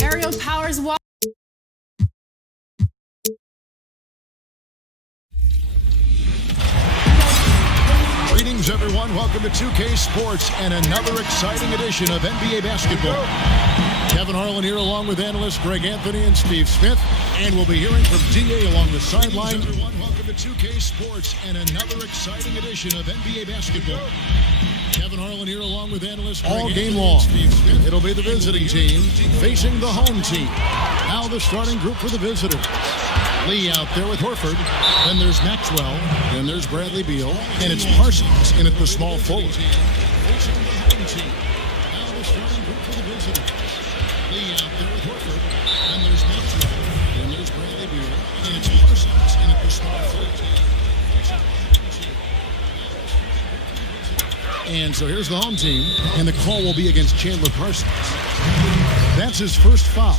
Aerial powers walk. Greetings, everyone. Welcome to 2K Sports and another exciting edition of NBA basketball. Kevin Harlan here along with analysts Greg Anthony and Steve Smith. And we'll be hearing from DA along the sideline. Everyone, welcome to 2K Sports and another exciting edition of NBA basketball. Kevin Harlan here along with analysts all game long. It'll be the visiting team facing the home team. Now the starting group for the visitors. Lee out there with Horford. Then there's Maxwell. Then there's Bradley Beal. And it's Parsons in at the small forward. Facing the home team. Now the starting group for the visitors. Lee out there with Horford. Then there's Maxwell. Then there's Bradley Beal. And it's Parsons in at the small forward. And so here's the home team, and the call will be against Chandler Parsons. That's his first foul.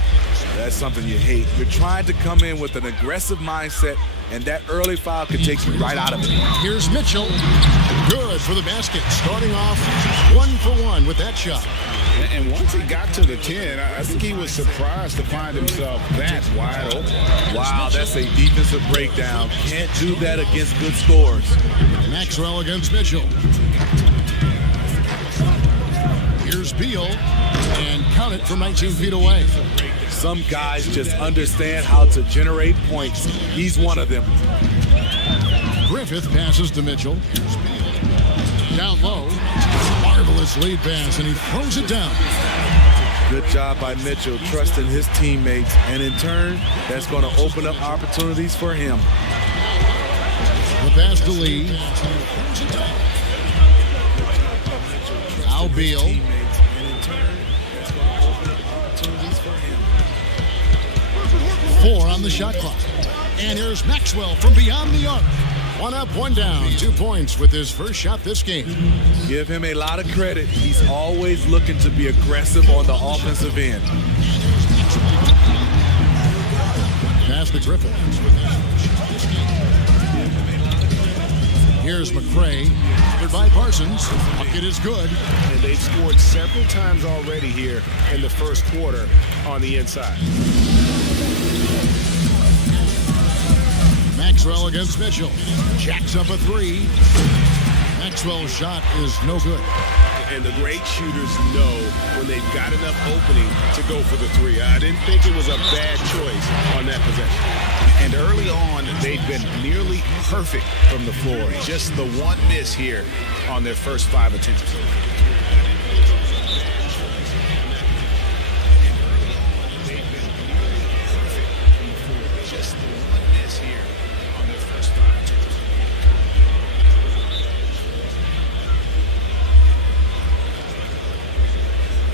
That's something you hate. You're trying to come in with an aggressive mindset, and that early foul can take you right out of it. Here's Mitchell. Good for the basket. Starting off 1 for 1 with that shot. And once he got to the 10, I think he was surprised to find himself that wide open. Wow, that's a defensive breakdown. Can't do that against good scores. Maxwell against Mitchell. Here's Beal, and count it from 19 feet away. Some guys just understand how to generate points. He's one of them. Griffith passes to Mitchell. Down low. Marvelous lead pass, and he throws it down. Good job by Mitchell, trusting his teammates, and in turn, that's going to open up opportunities for him. The pass to Lee. Now Beal. 4 on the shot clock. And here's Maxwell from beyond the arc. 1 up, 1 down. 2 points with his first shot this game. Give him a lot of credit. He's always looking to be aggressive on the offensive end. Pass to Griffith. Here's McRae. By Parsons. Bucket is good. And they've scored several times already here in the first quarter on the inside. Maxwell against Mitchell. Jacks up a 3. Maxwell's shot is no good. And the great shooters know when they've got enough opening to go for the 3. I didn't think it was a bad choice on that possession. And early on, they've been nearly perfect from the floor. Just the one miss here on their first 5 attempts.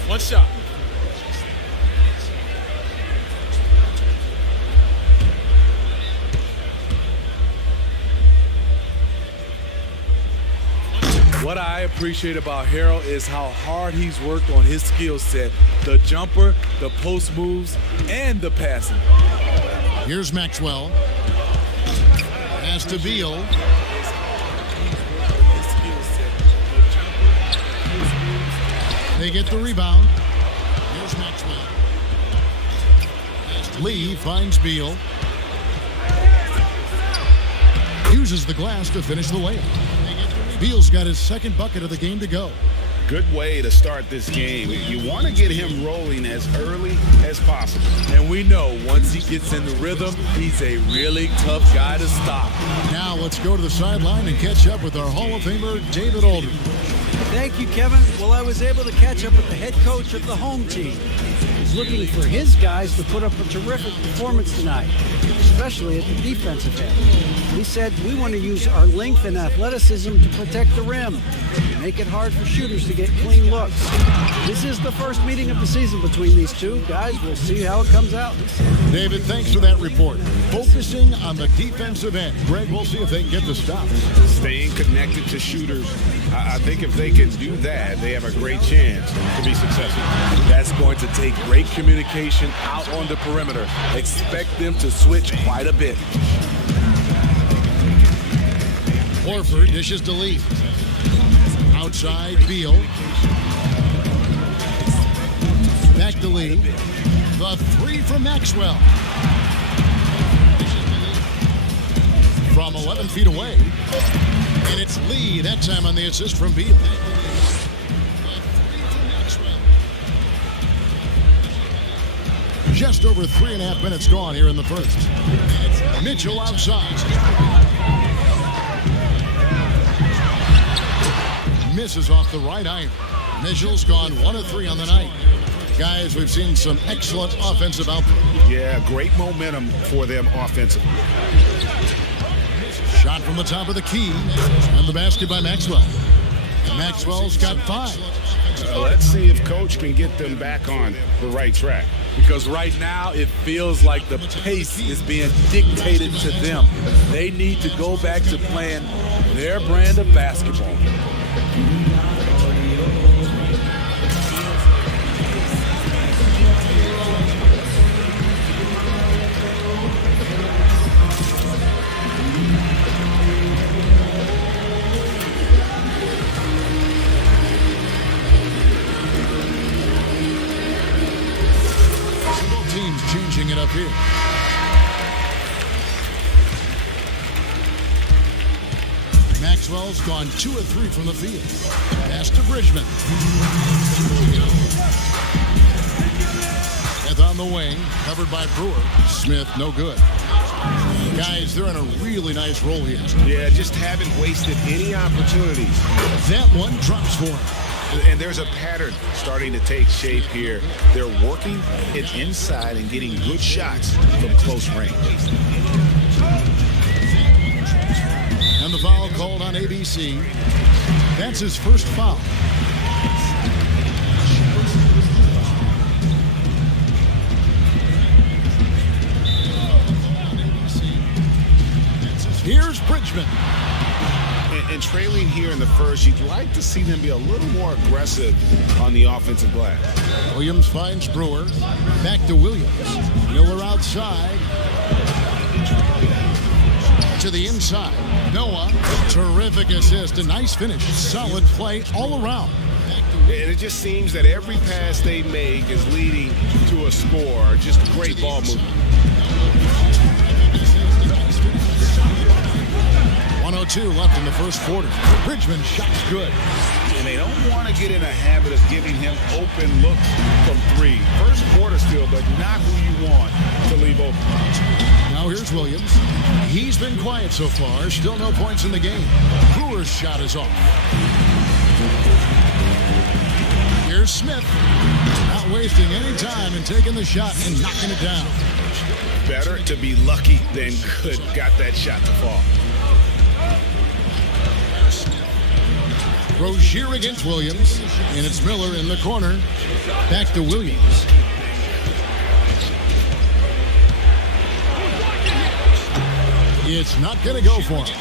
One shot. What I appreciate about Harrell is how hard he's worked on his skill set. The jumper, the post moves, and the passing. Here's Maxwell. Pass to Beal. They get the rebound. Here's Maxwell. Lee finds Beal. Uses the glass to finish the layup. Beal's got his second bucket of the game to go. Good way to start this game. You want to get him rolling as early as possible. And we know once he gets in the rhythm, he's a really tough guy to stop. Now let's go to the sideline and catch up with our Hall of Famer, David Aldridge. Thank you, Kevin. Well, I was able to catch up with the head coach of the home team. He's looking for his guys to put up a terrific performance tonight, especially at the defensive end. He said, we want to use our length and athleticism to protect the rim, make it hard for shooters to get clean looks. This is the first meeting of the season between these two guys. We'll see how it comes out. David, thanks for that report. Focusing on the defensive end. Greg, we'll see if they can get the stops. Staying connected to shooters. I think if they can do that, they have a great chance to be successful. That's going to take great communication out on the perimeter. Expect them to switch quite a bit. Horford dishes to Lee. Outside, Beal. Back to Lee. The three from Maxwell. From 11 feet away. And it's Lee that time on the assist from Beal. Just over 3.5 minutes gone here in the first. Mitchell outside. Misses off the right iron. Mitchell's gone 1 of 3 on the night. Guys, we've seen some excellent offensive output. Yeah, great momentum for them offensively. Shot from the top of the key. And the basket by Maxwell. Maxwell's got 5. Let's see if Coach can get them back on the right track. Because right now it feels like the pace is being dictated to them. They need to go back to playing their brand of basketball. Changing it up here. Maxwell's gone 2 of 3 from the field. Pass to Bridgman. Smith on the wing, covered by Brewer. Smith, no good. Guys, they're in a really nice roll here. Yeah, just haven't wasted any opportunities. That one drops for him. And there's a pattern starting to take shape here. They're working it inside and getting good shots from close range. And the foul called on ABC. That's his first foul. Here's Bridgman. And trailing here in the first, you'd like to see them be a little more aggressive on the offensive glass. Williams finds Brewer. Back to Williams. Miller outside. To the inside. Noah. Terrific assist. A nice finish. Solid play all around. And it just seems that every pass they make is leading to a score. Just great ball movement. 1:02 left in the first quarter. Bridgman shot's good. And they don't want to get in a habit of giving him open looks from 3. First quarter still, but not who you want to leave open. Now here's Williams. He's been quiet so far. Still no points in the game. Brewer's shot is off. Here's Smith. Not wasting any time and taking the shot and knocking it down. Better to be lucky than good. Got that shot to fall. Rozier against Williams, and it's Miller in the corner. Back to Williams. It's not going to go for him.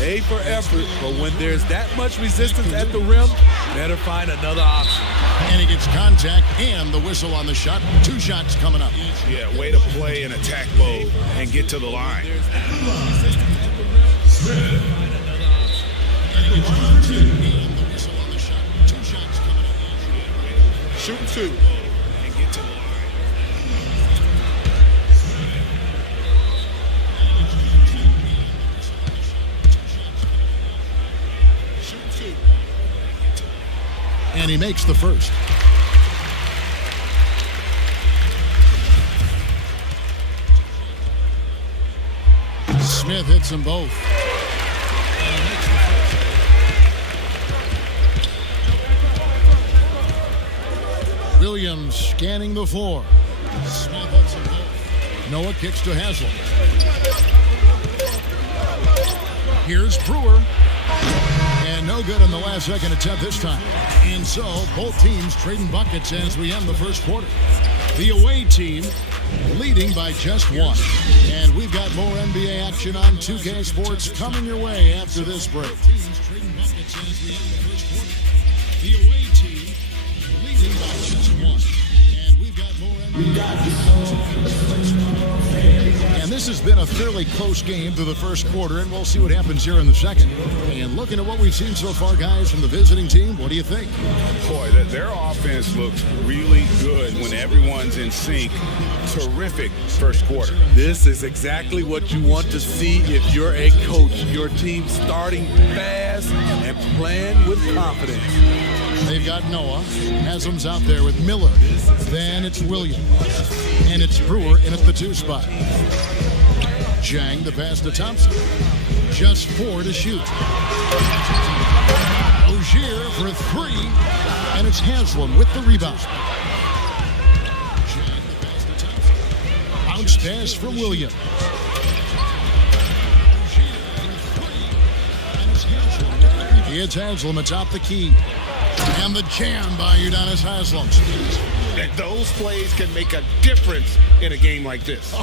A for effort, but when there's that much resistance at the rim, better find another option. And he gets contact and the whistle on the shot. 2 shots coming up. Yeah, way to play in attack mode and get to the line. Shooting 2. And he makes the first. Smith hits them both. And he makes the first. Williams scanning the floor. Smith hits them both. Noah kicks to Haslam. Here's Brewer. And no good in the last second attempt this time. And so both teams trading buckets as we end the first quarter. The away team leading by just one. And we've got more NBA action on 2K Sports coming your way after this break. Teams trading buckets as we end the first quarter. The away team leading by just one. And we've got more NBA action. And this has been a fairly close game through the first quarter, and we'll see what happens here in the second. And looking at what we've seen so far, guys, from the visiting team, what do you think? Boy, their offense looks really good when everyone's in sync. Terrific first quarter. This is exactly what you want to see if you're a coach. Your team starting fast and playing with confidence. They've got Noah. Haslam's out there with Miller. Then it's Williams. And it's Brewer in at the 2 spot. Jang the pass to Thompson. Just 4 to shoot. Rozier for 3. And it's Haslam with the rebound. Jang the pass to Thompson. Bounce pass from Williams. It's Haslam atop the key. And the jam by Udonis Haslam. And those plays can make a difference in a game like this.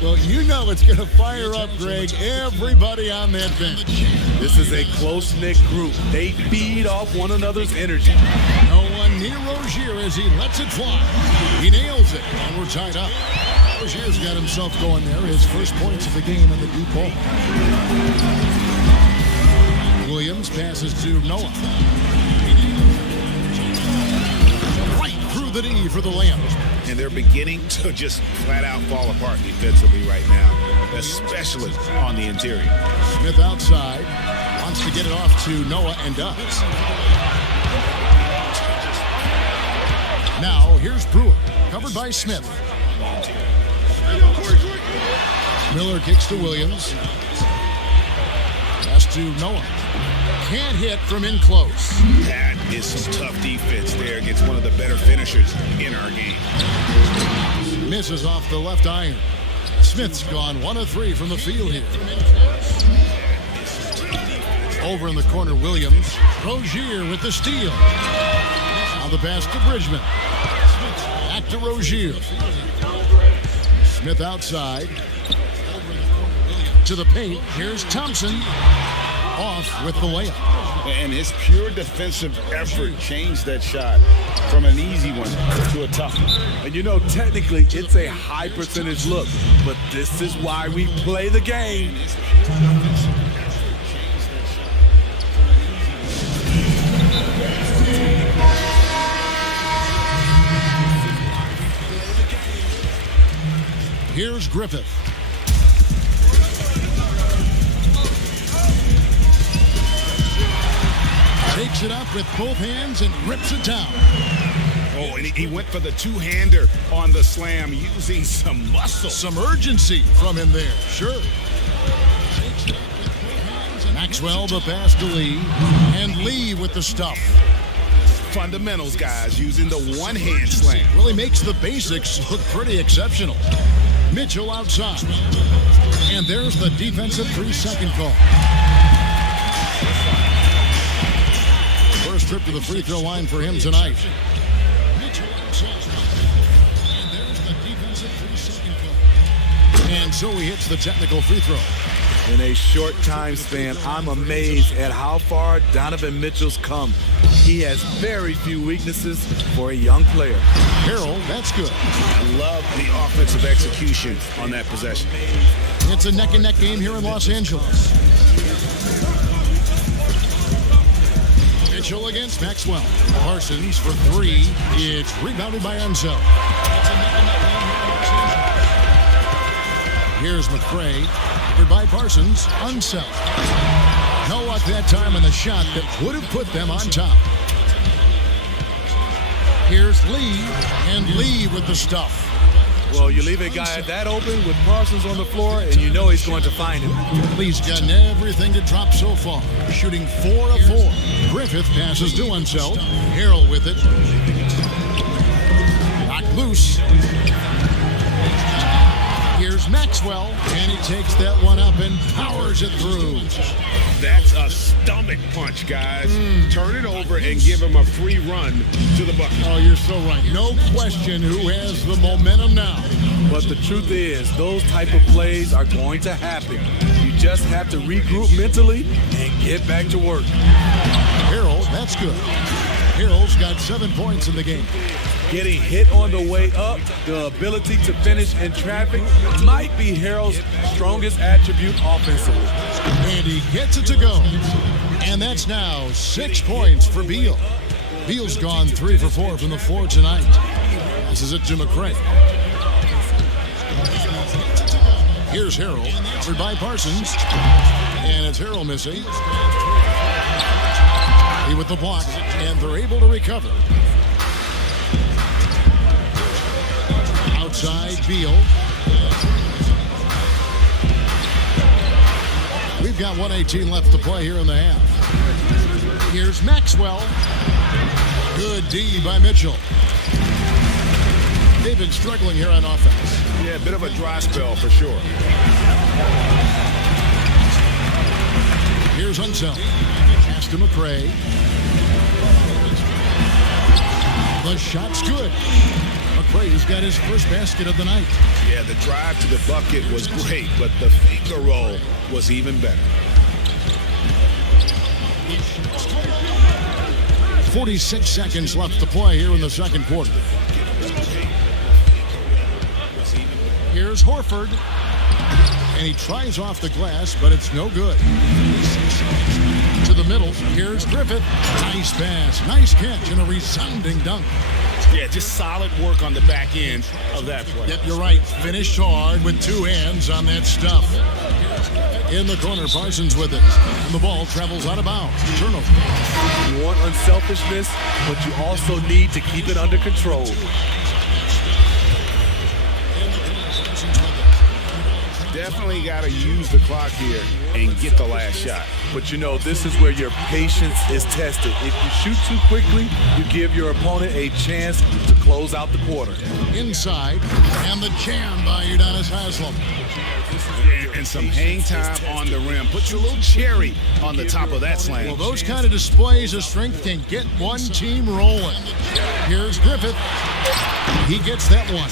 Well, you know it's going to fire up, Greg, everybody on that bench. This is a close-knit group. They feed off one another's energy. No one near Rozier as he lets it fly. He nails it, and we're tied up. Rozier's got himself going there. His first points of the game in the deep ball. Williams passes to Noah. Right through the D for the layup. And they're beginning to just flat out fall apart defensively right now, especially on the interior. Smith outside, wants to get it off to Noah and does. Now here's Brewer, covered by Smith. Miller kicks to Williams. Pass to Noah. Can't hit from in close. That is some tough defense there against one of the better finishers in our game. Misses off the left iron. Smith's gone 1 of 3 from the field here. Over in the corner, Williams. Rozier with the steal. Now the pass to Bridgman. Back to Rozier. Smith outside. To the paint. Here's Thompson. Off with the layup. And his pure defensive effort changed that shot from an easy one to a tough one. And you know, technically, it's a high percentage look, but this is why we play the game. Here's Griffith. Takes it up with both hands and rips it down. Oh, and he went for the two-hander on the slam, using some muscle. Some urgency from him there, sure. Maxwell the pass to Lee, and Lee with the stuff. Fundamentals, guys, using the one-hand slam. Really makes the basics look pretty exceptional. Mitchell outside. And there's the defensive 3-second call. First trip to the free throw line for him tonight. And so he hits the technical free throw. In a short time span, I'm amazed at how far Donovan Mitchell's come. He has very few weaknesses for a young player. Harold, that's good. I love the offensive execution on that possession. It's a neck-and-neck game here in Los Angeles. Mitchell against Maxwell. Parsons for three. It's rebounded by Ncaa. Here's McCray. Covered by Parsons. Ncaa. No luck that time on the shot that would have put them on top. Here's Lee. And Lee with the stuff. Well, you leave a guy that open with Parsons on the floor, and you know he's going to find him. Lee's gotten everything to drop so far. Shooting 4 of 4. Griffith passes to Ncaa. Harrell with it. Knocked loose. Here's Maxwell, and he takes that one up and powers it through. That's a stomach punch, guys. Turn it over and give him a free run to the bucket. Oh, you're so right. No question who has the momentum now. But the truth is, those type of plays are going to happen. You just have to regroup mentally and get back to work. Harrell, that's good. Harrell's got 7 points in the game. Getting hit on the way up, the ability to finish in traffic might be Harrell's strongest attribute offensively. And he gets it to go. And that's now 6 points for Beal. Beal's gone 3 for 4 from the floor tonight. This is it to McCray. Here's Harrell, covered by Parsons. And it's Harrell missing. He with the block, and they're able to recover. Outside, Beal. We've got 1:18 left to play here in the half. Here's Maxwell. Good D by Mitchell. They've been struggling here on offense. Yeah, a bit of a dry spell for sure. Here's Ncaa. Pass to McCray. The shot's good. McCray's got his first basket of the night. Yeah, the drive to the bucket was great, but the finger roll was even better. 46 seconds left to play here in the second quarter. Here's Horford. And he tries off the glass, but it's no good. To the middle, here's Griffith. Nice pass, nice catch, and a resounding dunk. Yeah, just solid work on the back end of that play. Yep, you're right. Finished hard with 2 hands on that stuff. In the corner, Parsons with it. And the ball travels out of bounds. Turnover. You want unselfishness, but you also need to keep it under control. Definitely got to use the clock here and get the last shot. But you know, this is where your patience is tested. If you shoot too quickly, you give your opponent a chance to close out the quarter. Inside, and the jam by Udonis Haslem. And some hang time on the rim. Put your little cherry on the top of that slam. Well, those kind of displays of strength can get one team rolling. Here's Griffith. He gets that one.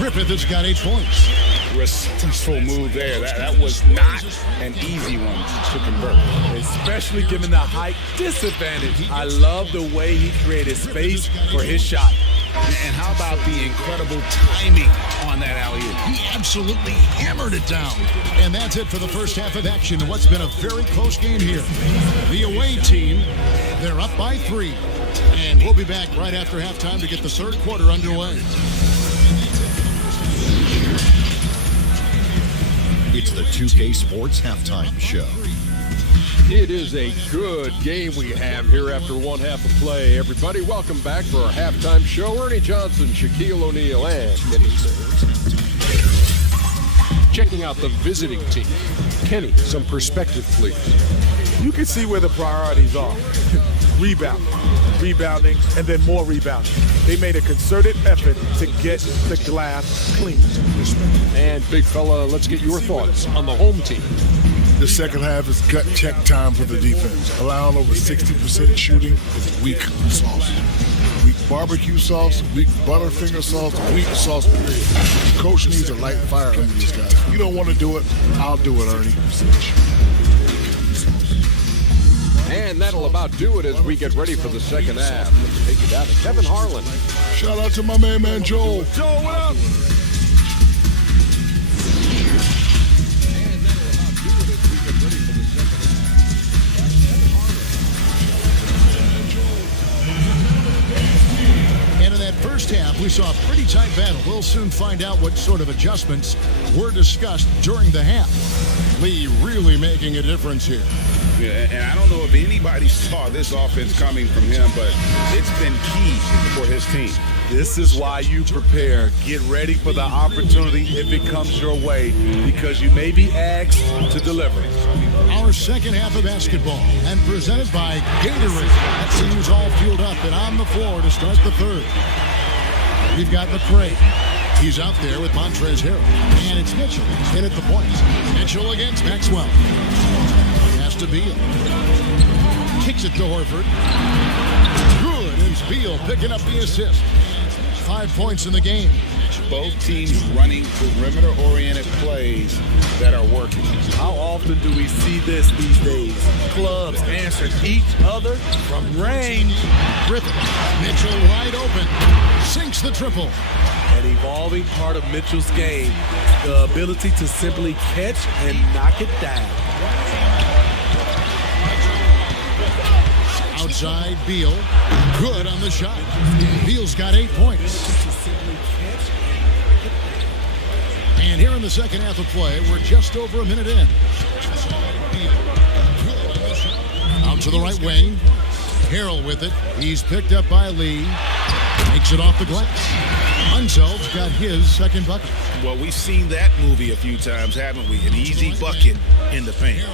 Griffith has got 8 points. Resourceful move there. That was not an easy one to convert. Especially given the height disadvantage. I love the way he created space for his shot. And how about the incredible timing on that alley-oop? He absolutely hammered it down. And that's it for the first half of action in what's been a very close game here. The away team, they're up by 3. And we'll be back right after halftime to get the third quarter underway. It's the 2K Sports Halftime Show. It is a good game we have here after one half of play. Everybody, welcome back for our halftime show. Ernie Johnson, Shaquille O'Neal, and Kenny Sayers. Checking out the visiting team. Kenny, some perspective, please. You can see where the priorities are. Rebounding, and then more rebounding. They made a concerted effort to get the glass clean. And big fella, let's get your thoughts on the home team. The second half is gut check time for the defense. Allowing over 60% shooting is weak sauce. Weak barbecue sauce, weak butterfinger sauce, weak sauce period. Coach needs a light fire under these guys. If you don't want to do it, I'll do it, Ernie. And that'll about do it as we get ready for the second half. Let's take it down to Kevin Harlan. Shout out to my man Joel. Joel, what up? we saw a pretty tight battle. We'll soon find out what sort of adjustments were discussed during the half. Lee really making a difference here. Yeah, and I don't know if anybody saw this offense coming from him, but it's been key for his team. This is why you prepare. Get ready for the opportunity if it comes your way, because you may be asked to deliver. Our second half of basketball, and presented by Gatorade. That team's all fueled up and on the floor to start the third. We've got McCray. He's out there with Montrezl Harrell. And it's Mitchell in at the point. Mitchell against Maxwell. Has to Beal. Kicks it to Horford. Good, and Beal picking up the assist. 5 points in the game. Both teams running perimeter-oriented plays that are working. How often do we see this these days? Clubs answering each other from range. Griffin. Mitchell wide open. Sinks the triple. An evolving part of Mitchell's game, the ability to simply catch and knock it down. Outside, Beal. Good on the shot. Beal's got 8 points. And here in the second half of play, we're just over a minute in. Out to the right wing. Harrell with it. He's picked up by Lee. Makes it off the glass. Unsel's got his second bucket. Well, we've seen that movie a few times, haven't we? An easy bucket in the paint.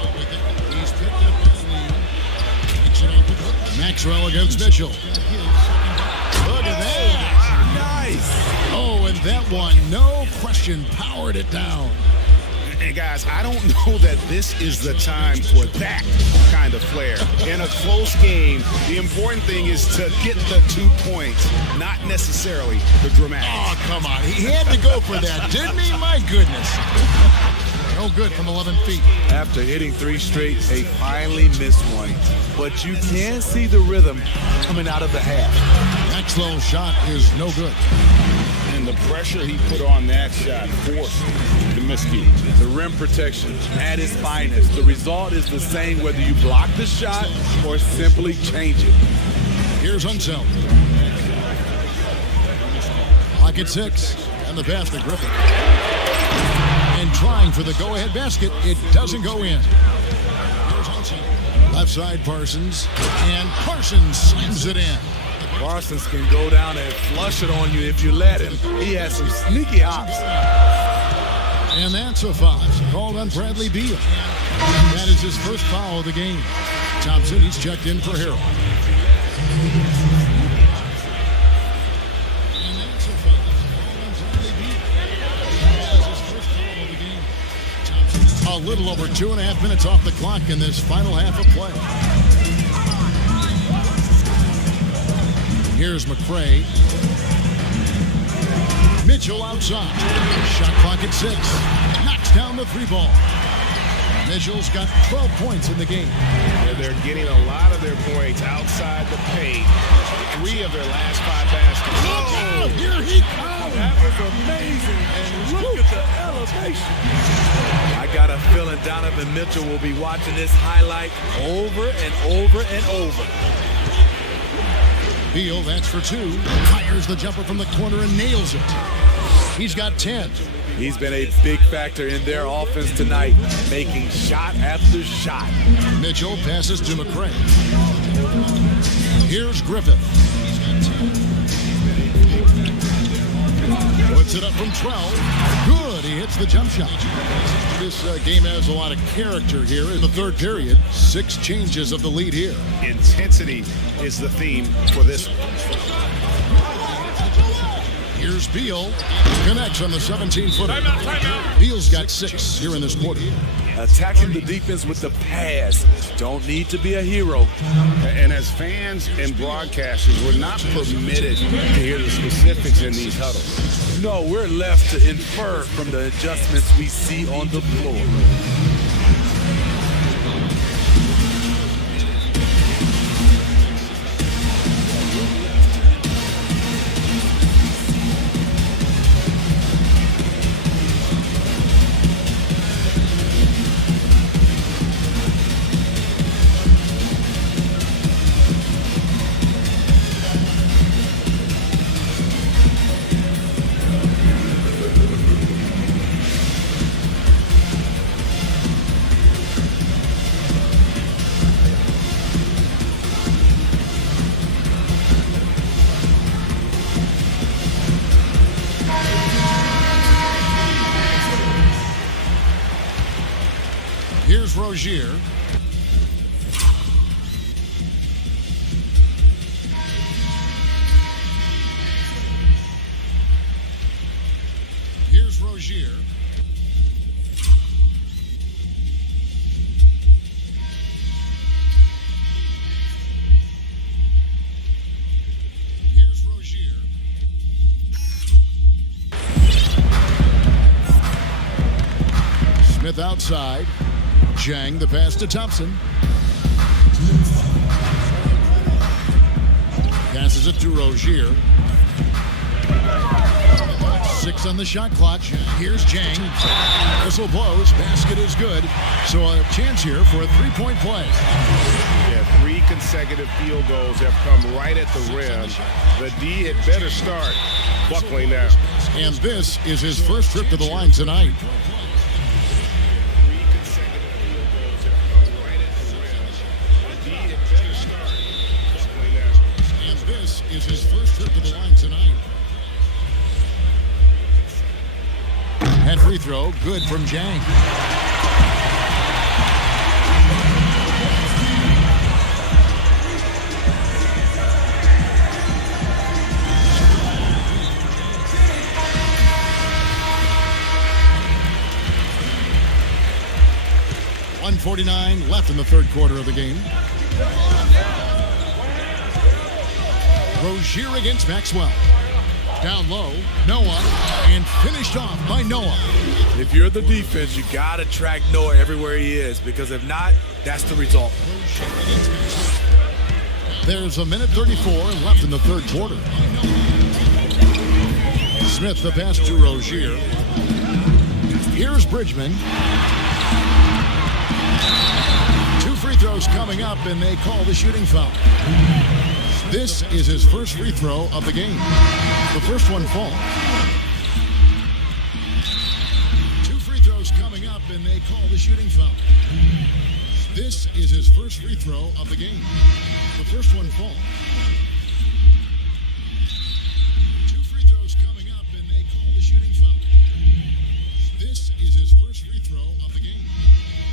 Maxwell against Mitchell. Look at that. Nice. Oh, and that one, no question, powered it down. And guys, I don't know that this is the time for that kind of flair. In a close game, the important thing is to get the 2 points, not necessarily the dramatic. Oh, come on. He had to go for that, didn't he? My goodness. No good from 11 feet. After hitting 3 straight, they finally missed one. But you can see the rhythm coming out of the half. Maxwell's shot is no good. And the pressure he put on that shot forced the miscue. The rim protection at its finest. The result is the same whether you block the shot or simply change it. Here's Unseld. Clock at 6. And the pass to Griffin. And trying for the go-ahead basket. It doesn't go in. Here's Unseld. Left side Parsons. And Parsons slams it in. Parsons can go down and flush it on you if you let him. He has some sneaky hops. And that's a foul called on Bradley Beal. That is his first foul of the game. Thompson, he's checked in for Harrell. And that's a foul called on Bradley Beal. That is his first foul of the game. Thompson, a little over 2.5 minutes off the clock in this final half of play. Here's McCray. Mitchell outside. Shot clock at 6. Knocks down the 3 ball. Mitchell's got 12 points in the game. They're getting a lot of their points outside the paint. 3 of their last 5 baskets. Oh, here he comes. That was amazing. And look at the elevation. I got a feeling Donovan Mitchell will be watching this highlight over and over and over. Beal, that's for 2. Fires the jumper from the corner and nails it. He's got 10. He's been a big factor in their offense tonight, making shot after shot. Mitchell passes to McCray. Here's Griffith. Puts it up from 12. Good, he hits the jump shot. This game has a lot of character here in the third period. 6 changes of the lead here. Intensity is the theme for this one. Here's Beal. Connects on the 17-footer. Beal's got 6 here in this quarter. Attacking the defense with the pass. Don't need to be a hero. And as fans and broadcasters, we're not permitted to hear the specifics in these huddles. No, we're left to infer from the adjustments we see on the floor. Here's Rozier. Here's Rozier. Here's Rozier. Smith outside. Jang the pass to Thompson. Passes it to Rozier. 6 on the shot clock. Here's Jang. Whistle blows. Basket is good. So a chance here for a three-point play. Yeah, 3 consecutive field goals have come right at the rim. The D had better start buckling now. And this is his first trip to the line tonight. 3 consecutive field goals have come right at the rim. The D had better start buckling now. And this is his first trip to the line tonight. And free throw, good from Jang. .149 left in the third quarter of the game. Rozier against Maxwell. Down low, Noah, and finished off by Noah. If you're the defense, you got to track Noah everywhere he is, because if not, that's the result. There's 1:34 left in the third quarter. Smith the pass to Rozier. Here's Bridgman. 2 free throws coming up, and they call the shooting foul. This is his first free throw of the game. The first one falls. 2 free throws coming up, and they call the shooting foul. This is his first free throw of the game. The first one falls. 2 free throws coming up, and they call the shooting foul. This is his first free throw of the game.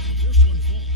The first one falls.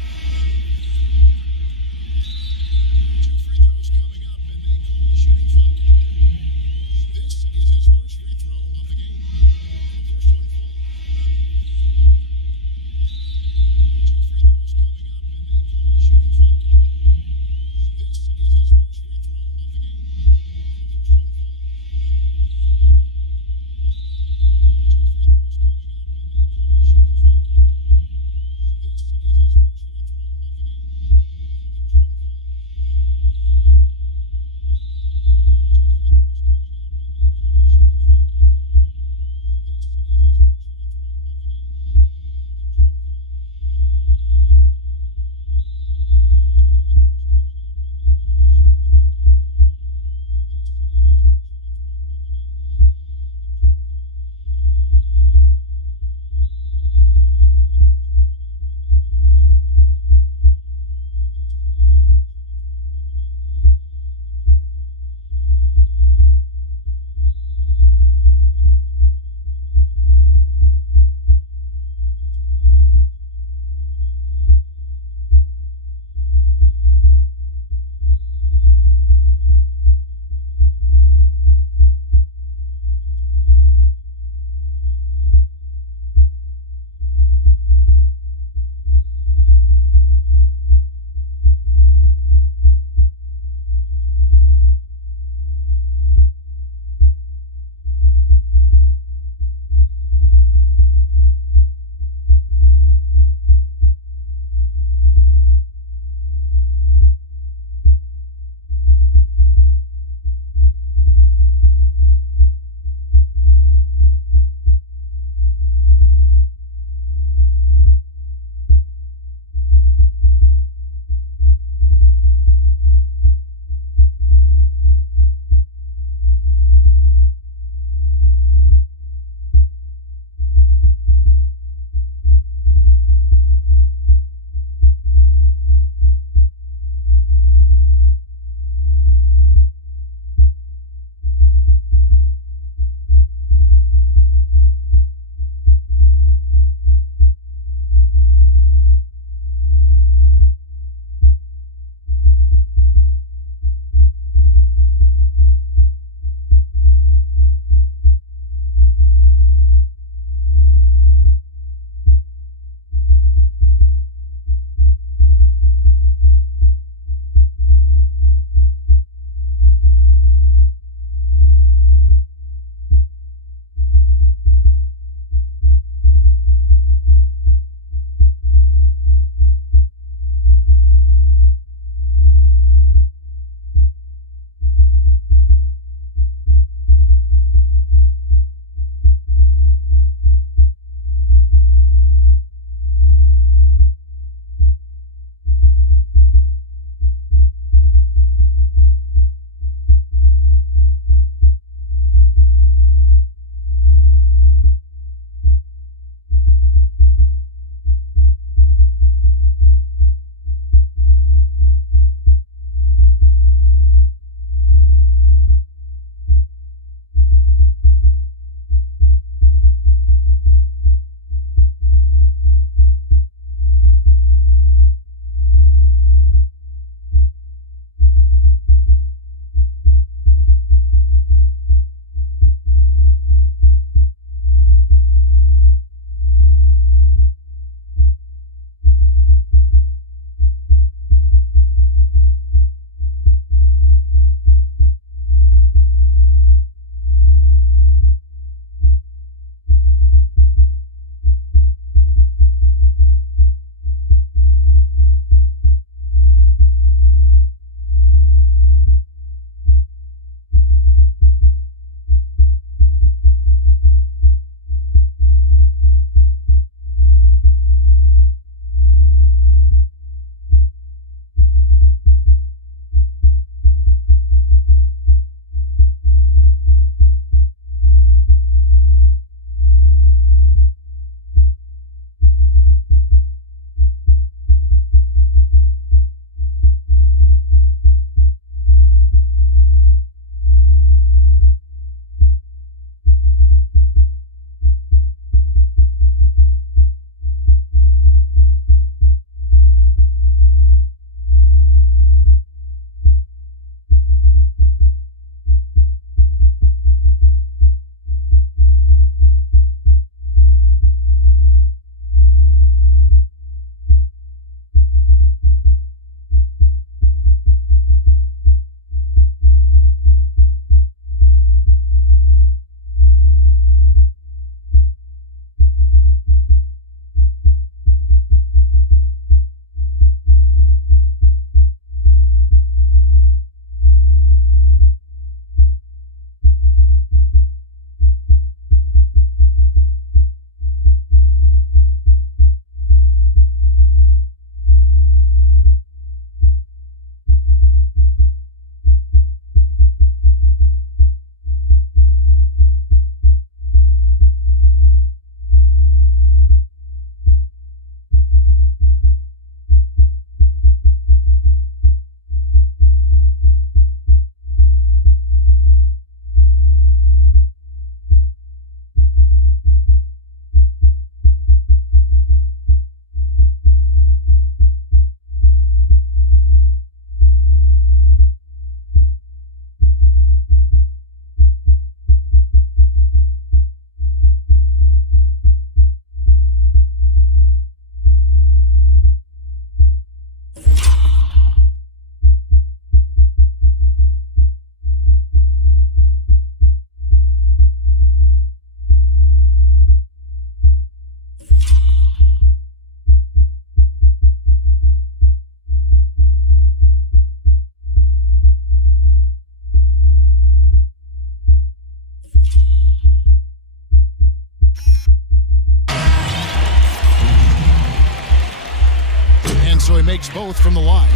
so he makes both from the line.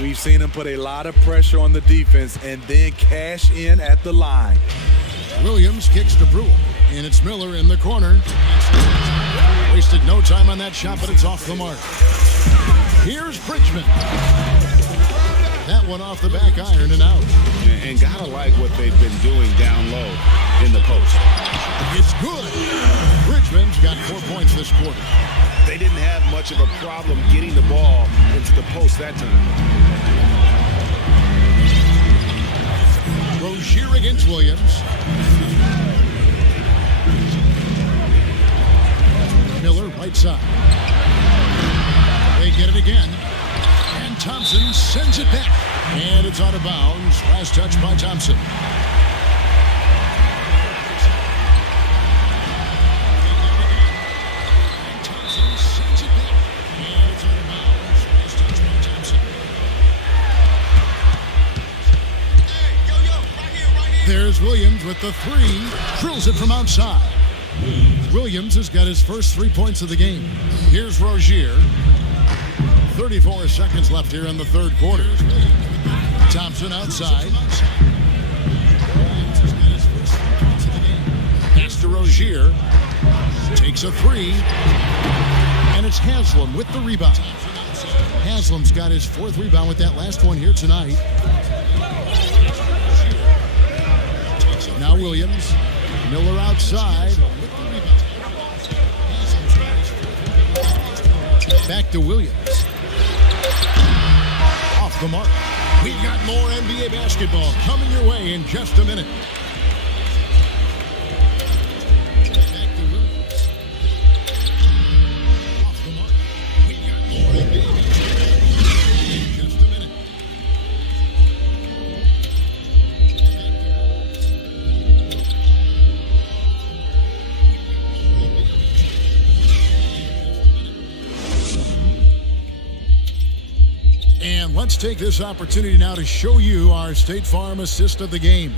We've seen him put a lot of pressure on the defense and then cash in at the line. Williams kicks to Brule, and it's Miller in the corner. Wasted no time on that shot, but it's off the mark. Here's Bridgman. That one off the back iron and out. And gotta like what they've been doing down low in the post. It's good. Bridgman's got 4 points this quarter. They didn't have much of a problem getting the ball into the post that time. Rozier against Williams. Miller, right side. They get it again. And Thompson sends it back. And it's out of bounds. Last touch by Thompson. There's Williams with the three. Drills it from outside. Williams has got his first 3 points of the game. Here's Rozier. 34 seconds left here in the third quarter. Thompson outside. Pass to Rozier. Takes a three. And it's Haslam with the rebound. Haslam's got his 4th rebound with that last one here tonight. Now Williams. Miller outside. Back to Williams. Off the mark. We've got more NBA basketball coming your way in just a minute. Back to Williams. Off the mark. We've got more NBA basketball in just a minute. And let's take this opportunity now to show you our State Farm assist of the game.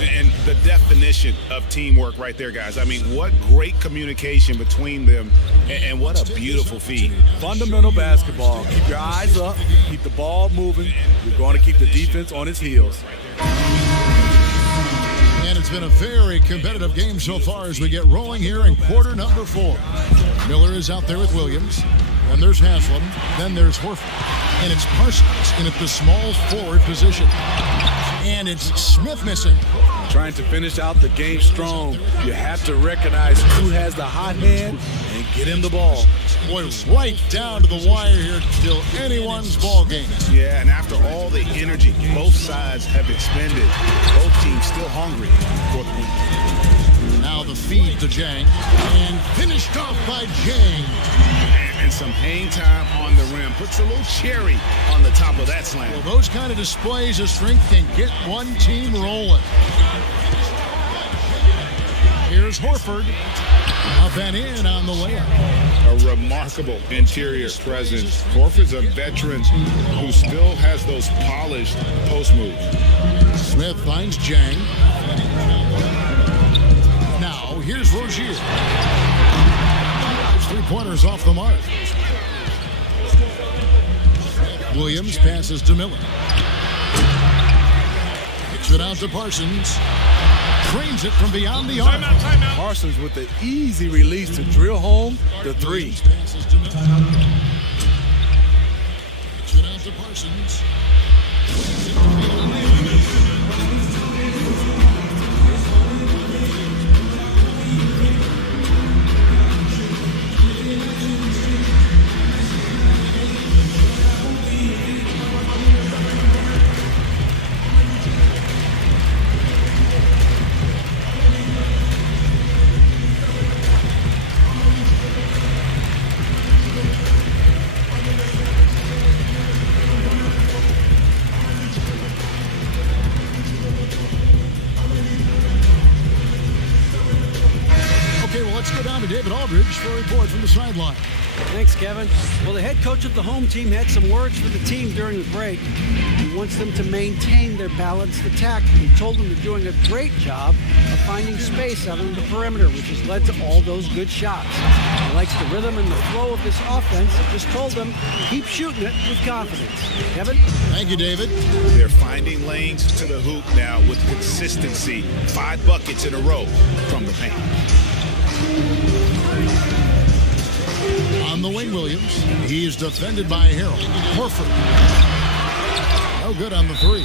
And the definition of teamwork right there, guys. I mean, what great communication between them, and what a beautiful feed. Fundamental basketball. Keep your eyes up. Keep the ball moving. You're going to keep the defense on its heels. And it's been a very competitive game so far as we get rolling here in quarter number 4. Miller is out there with Williams. Then there's Haslam. Then there's Horford. And it's Parsons in at the small forward position. And it's Smith missing. Trying to finish out the game strong. You have to recognize who has the hot hand and get him the ball. Boy, right down to the wire here till anyone's ball game. Yeah, and after all the energy both sides have expended, both teams still hungry for the win. Now the feed to Jang. And finished off by Jang. And some hang time on the rim. Puts a little cherry on the top of that slam. Well, those kind of displays of strength can get one team rolling. Here's Horford. Up and in on the layup. A remarkable interior presence. Horford's a veteran who still has those polished post moves. Smith finds Jang. Now, here's Rozier. 3-pointers off the mark. Williams passes to Miller. Kicks it out to Parsons. Trains it from beyond the arc. Parsons with the easy release to drill home the three. Kicks it out to Parsons. David Aldridge for a report from the sideline. Thanks, Kevin. Well, the head coach of the home team had some words for the team during the break. He wants them to maintain their balanced attack. He told them they're doing a great job of finding space out on the perimeter, which has led to all those good shots. He likes the rhythm and the flow of this offense. He just told them, keep shooting it with confidence. Kevin? Thank you, David. They're finding lanes to the hoop now with consistency. 5 buckets in a row from the paint. On the wing, Williams. He is defended by Harold. Horford. No good on the 3.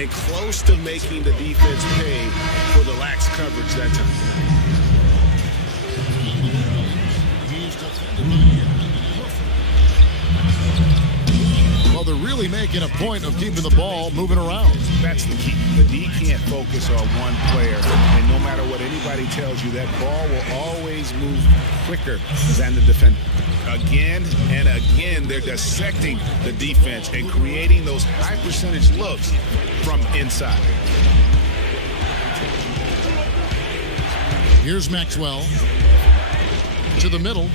And close to making the defense pay for the lax coverage that time. He's defended by Horford. Well, they're really making a point of keeping the ball moving around. That's the key. The D can't focus on one player, and no matter what anybody tells you, that ball will always move quicker than the defender. Again and again, they're dissecting the defense and creating those high percentage looks from inside. Here's Maxwell to the middle.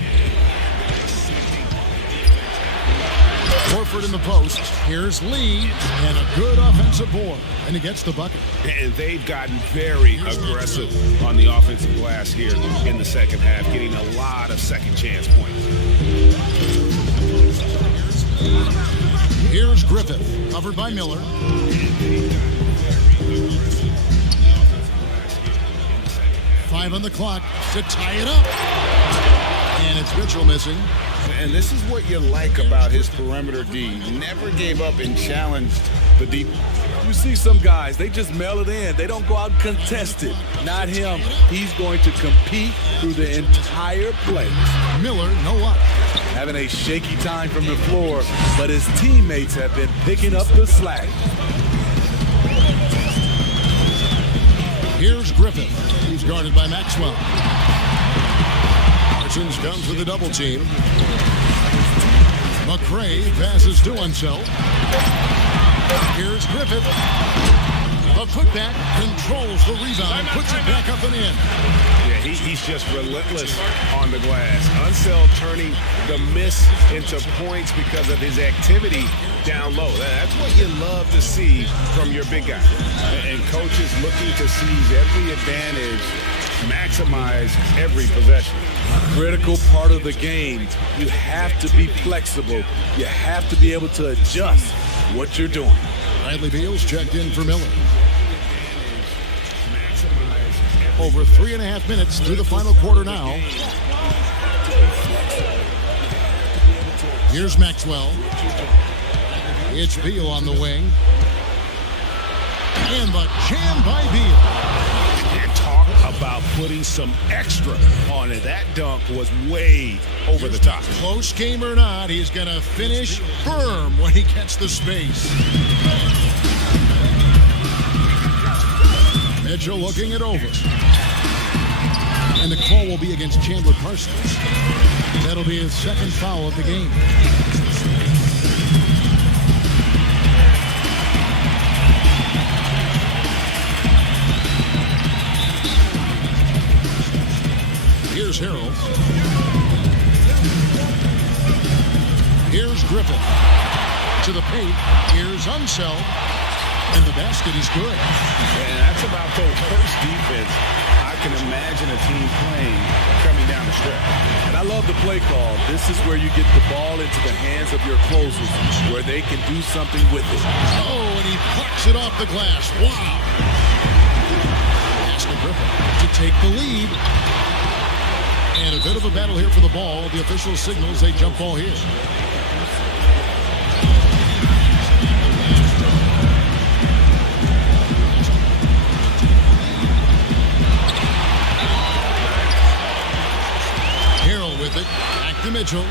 Horford in the post. Here's Lee, and a good offensive board, and he gets the bucket. And they've gotten very aggressive on the offensive glass here in the second half, getting a lot of second chance points. Here's Griffith, covered by Miller. Five on the clock to tie it up. And it's Mitchell missing. And this is what you like about his perimeter D. Never gave up and challenged the deep. You see some guys, they just mail it in. They don't go out and contest it. Not him. He's going to compete through the entire play. Miller, no luck. Having a shaky time from the floor, but his teammates have been picking up the slack. Here's Griffith. He's guarded by Maxwell. Parsons comes with a double team. McRae passes to Unseld. Here's Griffith. A putback, controls the rebound, puts it back up and in. Yeah, he's just relentless on the glass. Unseld turning the miss into points because of his activity down low. That's what you love to see from your big guy. And coaches looking to seize every advantage, maximize every possession. Critical part of the game. You have to be flexible. You have to be able to adjust what you're doing. Bradley Beal's checked in for Miller. Over 3.5 minutes through the final quarter now. Here's Maxwell. It's Beal on the wing. And the jam by Beal. And talk about putting some extra on it. That dunk was way over the top. Close game or not, he's going to finish firm when he gets the space. Mitchell looking it over. And the call will be against Chandler Parsons. That'll be his second foul of the game. Here's Harold. Here's Griffith. To the paint. Here's Unseld. And the basket is good. And that's about the worst defense I can imagine a team playing coming down the stretch. And I love the play call. This is where you get the ball into the hands of your closers, where they can do something with it. Oh, and he plucks it off the glass. Wow. Pass to Griffith to take the lead. And a bit of a battle here for the ball. The official signals a jump ball here. Harrell with it. Back to Mitchell.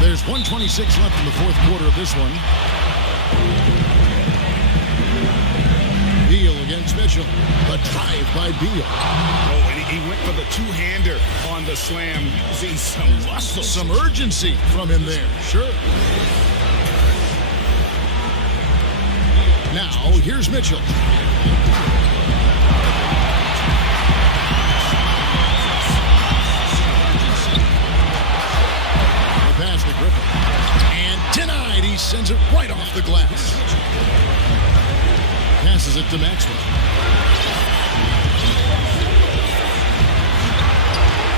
There's 1:26 left in the fourth quarter of this one. Beal against against Mitchell. The drive by Beal. Oh, and he went for the two-hander on the slam. See some muscle. Some urgency from him there. Sure. Now, here's Mitchell. The pass to Griffin. And denied. He sends it right off the glass. Passes it to Maxwell.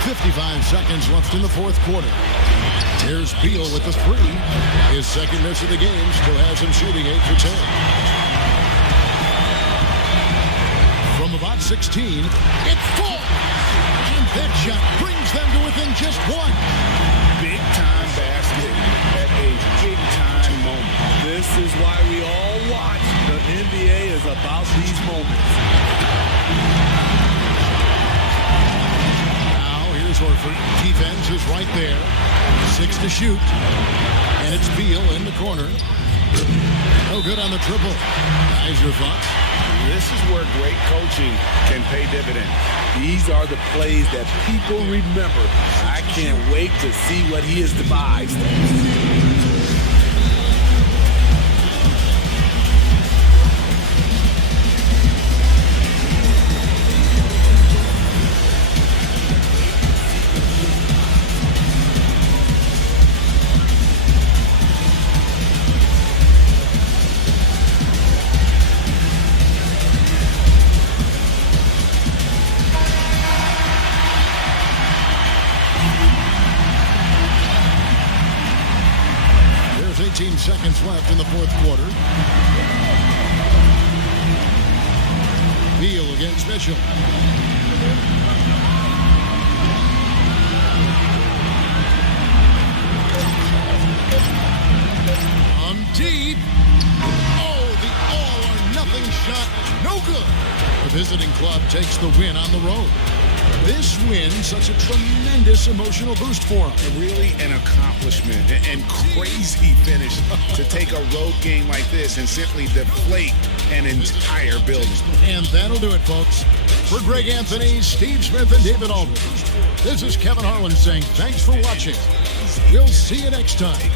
55 seconds left in the fourth quarter. Here's Beal with the three. His second miss of the game. Still has him shooting 8 for 10. From about 16, it falls. And that shot brings them to within just one. Big-time basket at a big-time moment. This is why we all watch. The NBA is about these moments. Now, here's Horford. Defense is right there. 6 to shoot. And it's Beal in the corner. No good on the triple. Guys, your thoughts? This is where great coaching can pay dividends. These are the plays that people remember. I can't wait to see what he has devised. There's 18 seconds left in the fourth quarter. Beal against Mitchell. Deep. Oh, the all-or-nothing shot. No good. The visiting club takes the win on the road. This win, such a tremendous emotional boost for them. Really an accomplishment and crazy finish to take a road game like this and simply deflate an entire building. And that'll do it, folks. For Greg Anthony, Steve Smith, and David Aldridge, this is Kevin Harlan saying thanks for watching. We'll see you next time.